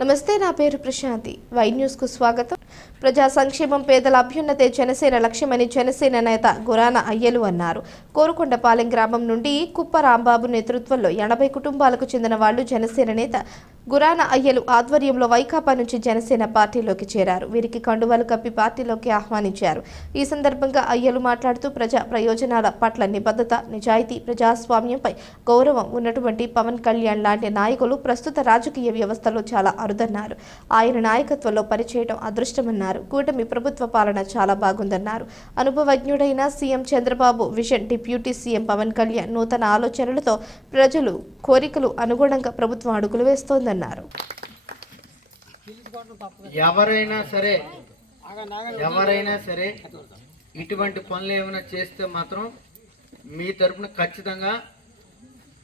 నమస్తే నా పేరు ప్రశాంతి. వై న్యూస్కు స్వాగతం. ప్రజా సంక్షేమం పేదల అభ్యున్నతే జనసేన లక్ష్యమని జనసేన నేత గురాన అయ్యలు అన్నారు. కోరుకొండపాలెం గ్రామం నుండి కుప్ప రాంబాబు నేతృత్వంలో ఎనభై కుటుంబాలకు చెందిన వాళ్ళు జనసేన నేత గురాన అయ్యలు ఆధ్వర్యంలో వైకాపా నుంచి జనసేన పార్టీలోకి చేరారు. వీరికి కండువాలు కప్పి పార్టీలోకి ఆహ్వానించారు. ఈ సందర్భంగా అయ్యలు మాట్లాడుతూ ప్రజా ప్రయోజనాల పట్ల నిబద్ధత నిజాయితీ ప్రజాస్వామ్యంపై గౌరవం ఉన్నటువంటి పవన్ కళ్యాణ్ లాంటి నాయకులు ప్రస్తుత రాజకీయ వ్యవస్థలో చాలా అరుదన్నారు. ఆయన నాయకత్వంలో పనిచేయడం అదృష్టమన్నారు. కూటమి ప్రభుత్వ పాలన చాలా బాగుందన్నారు. అనుభవజ్ఞుడైన CM Chandrababu vision deputy CM Pawan Kalyan నూతన ఆలోచనలతో ప్రజలు కోరికలు అనుగుణంగా ప్రభుత్వం అడుగులు వేస్తోంది వేస్తోందన్నారు ఎవరైనా సరే ఎవరైనా సరే ఇటువంటి పనులు ఏమైనా చేస్తే మాత్రం మీ తరపున ఖచ్చితంగా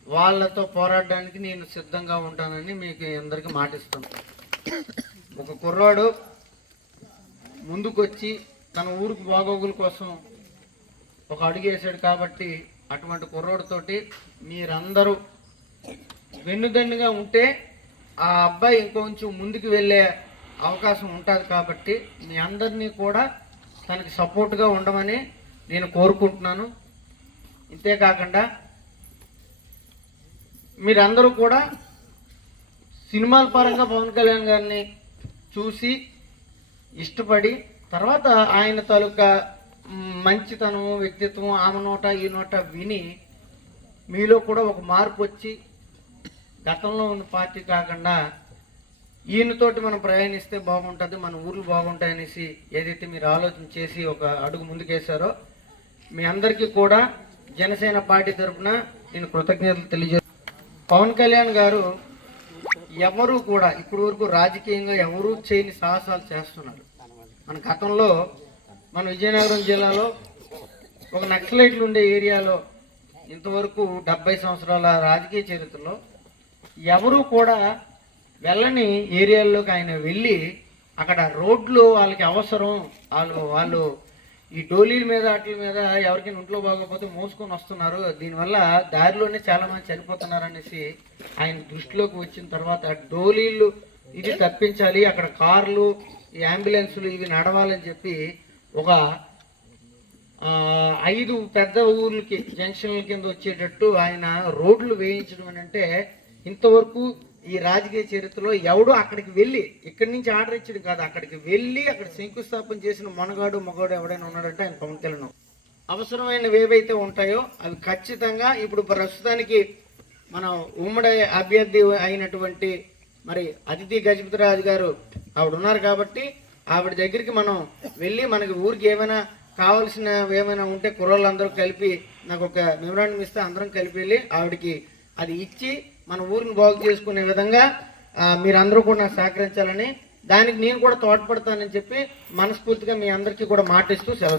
వాళ్ళతో పోరాడడానికి నేను సిద్ధంగా ఉంటానని మీకు అందరికీ మాటిస్తాను ఒక కుర్రాడు ముందుకొచ్చి తన ఊరికి బాగోగుల కోసం ఒక అడుగు కాబట్టి అటువంటి కుర్రోడితోటి మీరందరూ వెన్నుదన్నుగా ఉంటే ఆ అబ్బాయి ఇంకొంచెం ముందుకు వెళ్ళే అవకాశం ఉంటుంది కాబట్టి మీ అందరినీ కూడా తనకి సపోర్ట్గా ఉండమని నేను కోరుకుంటున్నాను. ఇంతేకాకుండా మీరందరూ కూడా సినిమాల పరంగా పవన్ కళ్యాణ్ గారిని చూసి ఇష్టపడి తర్వాత ఆయన తాలూకా మంచితనం వ్యక్తిత్వం ఆమె నోట ఈ నోట విని మీలో కూడా ఒక మార్పు వచ్చి గతంలో ఉన్న పార్టీ కాకుండా ఈయనతోటి మనం ప్రయాణిస్తే బాగుంటుంది మన ఊర్లు బాగుంటాయనేసి ఏదైతే మీరు ఆలోచన చేసి ఒక అడుగు ముందుకేశారో మీ అందరికీ కూడా జనసేన పార్టీ తరఫున నేను కృతజ్ఞతలు తెలియజే పవన్ కళ్యాణ్ గారు ఎవరు కూడా ఇప్పటి వరకు రాజకీయంగా ఎవరూ చేయని సాహసాలు చేస్తున్నారు. మన గతంలో మన విజయనగరం జిల్లాలో ఒక నక్సలైట్లు ఉండే ఏరియాలో ఇంతవరకు డెబ్బై సంవత్సరాల రాజకీయ చరిత్రలో ఎవరు కూడా వెళ్ళని ఏరియాల్లోకి ఆయన వెళ్ళి అక్కడ రోడ్లు వాళ్ళకి అవసరం. వాళ్ళు వాళ్ళు ఈ డోలీల మీద వాటి మీద ఎవరికైనా ఇంట్లో బాగోకపోతే మోసుకొని వస్తున్నారు. దీనివల్ల దారిలోనే చాలామంది చనిపోతున్నారు అనేసి ఆయన దృష్టిలోకి వచ్చిన తర్వాత డోలీలు ఇది తప్పించాలి అక్కడ కార్లు ఈ అంబులెన్సులు ఇవి నడవాలని చెప్పి ఒక ఐదు పెద్ద ఊర్లకి జంక్షన్ల కింద వచ్చేటట్టు ఆయన రోడ్లు వేయించడం అని అంటే ఇంతవరకు ఈ రాజకీయ చరిత్రలో ఎవడు అక్కడికి వెళ్ళి ఇక్కడి నుంచి ఆర్డర్ ఇచ్చాడు కాదు అక్కడికి వెళ్ళి అక్కడ శంకుస్థాపన చేసిన మొనగాడు మగాడు ఎవడైనా ఉన్నాడంటే ఆయన పవన్ కళ్యాణ్. అవసరమైనవి ఏవైతే ఉంటాయో అవి ఖచ్చితంగా ఇప్పుడు ప్రస్తుతానికి మన ఉమ్మడి అభ్యర్థి అయినటువంటి మరి అతిథి గజపతిరాజు గారు ఆవిడ ఉన్నారు కాబట్టి ఆవిడ దగ్గరికి మనం వెళ్ళి మనకి ఊరికి ఏమైనా కావాల్సిన ఏమైనా ఉంటే కుర్రోళ్ళందరూ కలిపి నాకు ఒక మెమరాండం ఇస్తే అందరం కలిపి వెళ్ళి ఆవిడకి అది ఇచ్చి మన ఊరిని బాగు చేసుకునే విధంగా ఆ, మీరందరూ కూడా నాకు సహకరించాలని దానికి నేను కూడా తోడ్పడతానని చెప్పి మనస్ఫూర్తిగా మీ అందరికీ కూడా మాటిస్తూ సెలవు